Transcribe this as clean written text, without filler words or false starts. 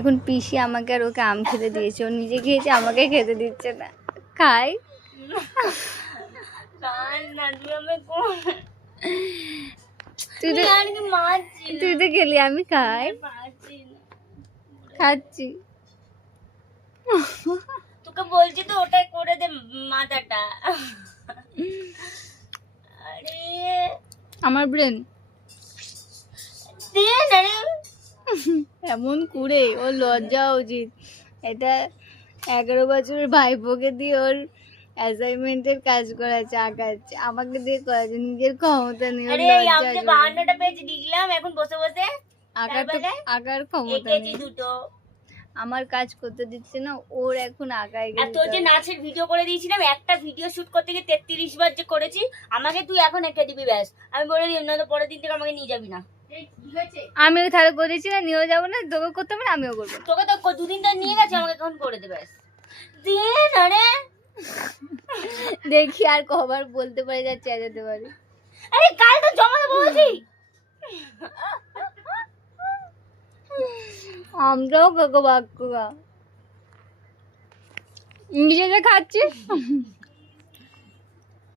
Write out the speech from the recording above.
এখন পিসি আমাকে আর ওকে আম খেতে দিয়েছে, ও নিজে খেয়েছে, আমাকে খেতে দিচ্ছে না। খাই তুই তো খেলি, আমি খাই, খাচ্ছি। তোকে বলছি তো ওটাই করে দে মাথাটা। আরে আমার ব্রেন দে না রে। এমন কুড়ে, ওর লজ্জা উচিত। এটা 11 বছরের ভাইপোকে দিয়ে ওর অ্যাসাইনমেন্টের কাজ করাচ্ছে, আঁকাচ্ছে, আমাকে দিয়ে করাচ্ছে, নিজের ক্ষমতা নেই। আরে আমি যে 52টা পেজ লিখলাম এখন বসে বসে, আঁকার ক্ষমতা এঁকেছি নেই, দুটো। আমার কাজ করতে দিচ্ছে না, ওর এখন আঁকায় আর তোর যে নাচের ভিডিও করে দিয়েছিলাম, একটা ভিডিও শুট করতে গিয়ে 33 বার যে করেছি, আমাকে তুই এখন এঁকে দিবি ব্যাস। আমি বলে দিই না, পরের দিন থেকে আমাকে নিয়ে যাবি না। আমি তাহলে করেছি না, নিয়েও যাবো না, তোকে করতে হবে না, আমিও করবো। তোকে তো 2 দিন ধরে নিয়ে গেছে, আমাকে এখন করে দে ব্যাস। দে না রে। দেখি আর কবার বলতে পারি, যা চেঁচাতে পারি। আরে কাল তো জমা দেবো বলছি। আমরাও কাকা বাক্য নিজেরা খাচ্ছি।